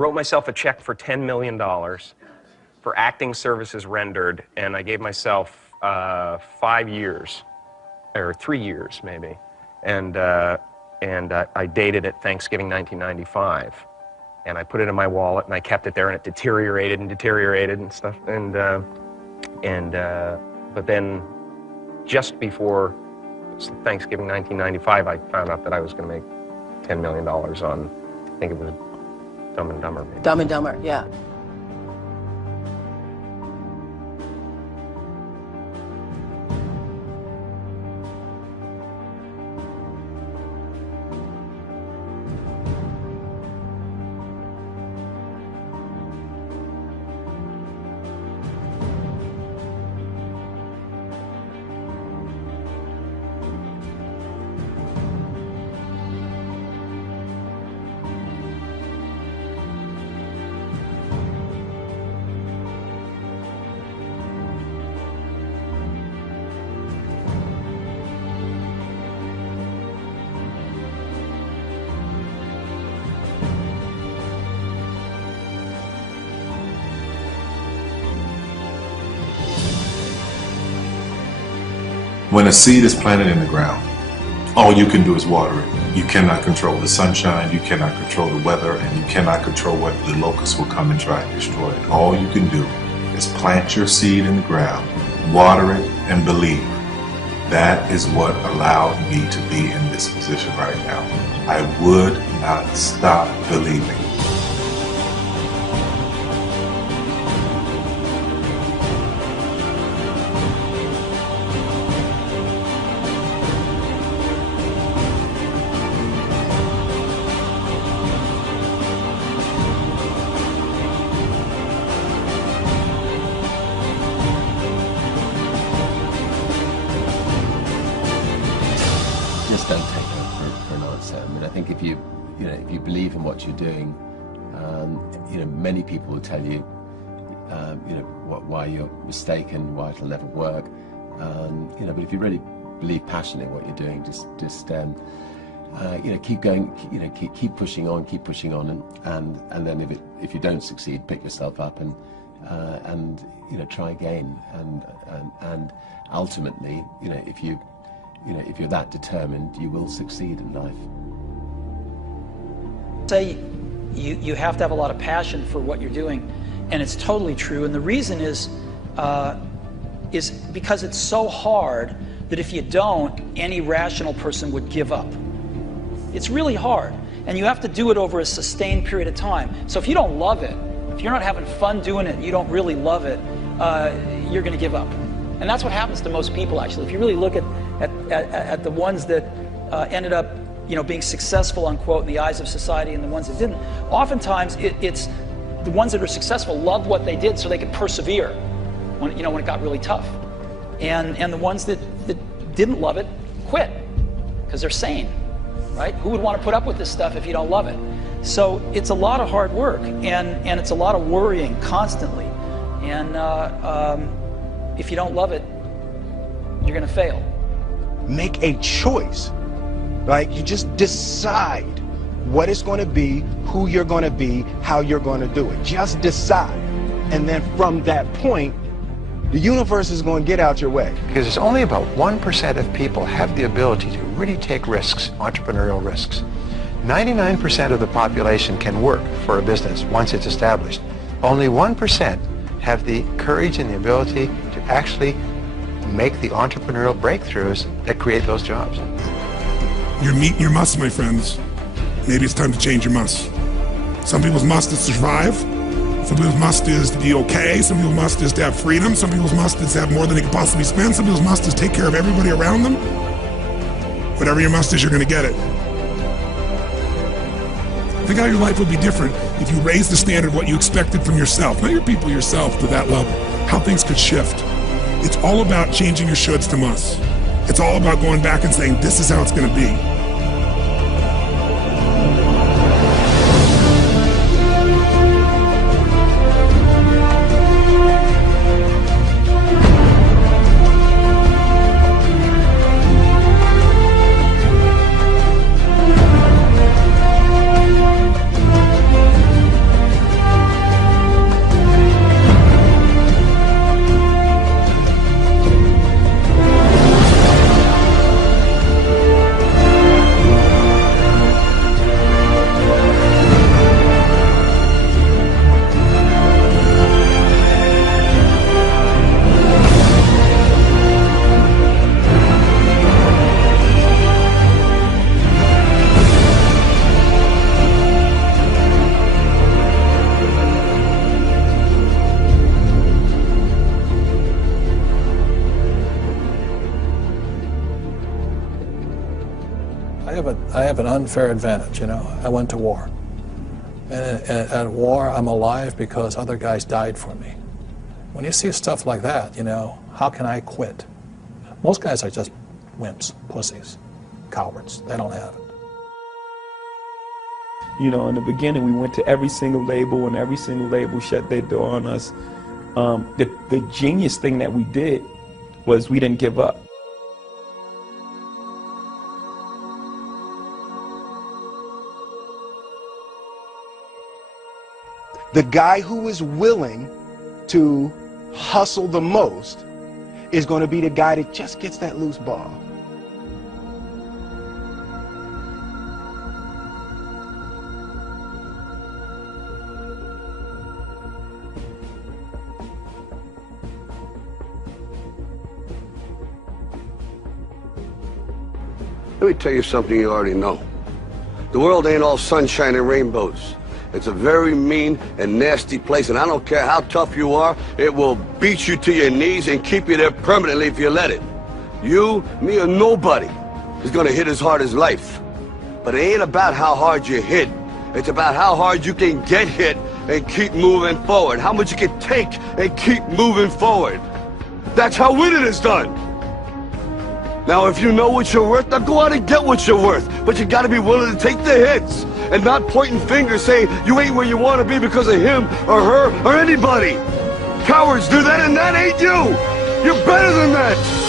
Wrote myself a check for $10 million for acting services rendered, and I gave myself 5 years, or 3 years maybe, and I dated it Thanksgiving 1995, and I put it in my wallet, and I kept it there, and it deteriorated and stuff, but then just before Thanksgiving 1995, I found out that I was going to make $10 million on, I think it was Dumb and Dumber, maybe. Dumb and Dumber, yeah. When a seed is planted in the ground, all you can do is water it. You cannot control the sunshine, you cannot control the weather, and you cannot control what the locusts will come and try and destroy it. All you can do is plant your seed in the ground, water it, and believe. That is what allowed me to be in this position right now. I would not stop believing. Just don't take it for an answer. I mean, I think if you believe in what you're doing, many people will tell you, why you're mistaken, why it'll never work. But if you really believe passionately in what you're doing, just keep going, keep pushing on, and then if you don't succeed, pick yourself up and try again, and ultimately, if you're that determined, you will succeed in life. Say you have to have a lot of passion for what you're doing, and it's totally true. And the reason is because it's so hard that if you don't, any rational person would give up. It's really hard, and you have to do it over a sustained period of time. So if you don't love it, if you're not having fun doing it, you don't really love it, you're going to give up. And that's what happens to most people, actually. If you really look at the ones that ended up, being successful, unquote, in the eyes of society, and the ones that didn't, oftentimes it's the ones that are successful loved what they did so they could persevere when it got really tough, and the ones that didn't love it quit because they're sane, right? Who would want to put up with this stuff if you don't love it? So it's a lot of hard work, and it's a lot of worrying constantly, and if you don't love it, you're going to fail. Make a choice. Like, you just decide what it's going to be, who you're going to be, how you're going to do it. Just decide. And then from that point, the universe is going to get out your way. Because it's only about 1% of people have the ability to really take risks, entrepreneurial risks. 99% of the population can work for a business once it's established. Only 1% have the courage and the ability to actually make the entrepreneurial breakthroughs that create those jobs. You're meeting your must, my friends. Maybe it's time to change your must. Some people's must is to survive. Some people's must is to be okay. Some people's must is to have freedom. Some people's must is to have more than they can possibly spend. Some people's must is to take care of everybody around them. Whatever your must is, you're going to get it. Think how your life would be different if you raised the standard of what you expected from yourself, not your people, yourself, to that level. How things could shift. It's all about changing your shoulds to musts. It's all about going back and saying, this is how it's going to be. I have an unfair advantage, you know. I went to war. And at war, I'm alive because other guys died for me. When you see stuff like that, you know, how can I quit? Most guys are just wimps, pussies, cowards. They don't have it. You know, in the beginning, we went to every single label, and every single label shut their door on us. The genius thing that we did was we didn't give up. The guy who is willing to hustle the most is going to be the guy that just gets that loose ball. Let me tell you something you already know. The world ain't all sunshine and rainbows. It's a very mean and nasty place, and I don't care how tough you are, it will beat you to your knees and keep you there permanently if you let it. You, me, or nobody is gonna hit as hard as life. But it ain't about how hard you hit. It's about how hard you can get hit and keep moving forward. How much you can take and keep moving forward. That's how winning is done. Now, if you know what you're worth, now go out and get what you're worth. But you gotta be willing to take the hits and not pointing fingers saying you ain't where you want to be because of him or her or anybody. Cowards do that, and that ain't you. You're better than that.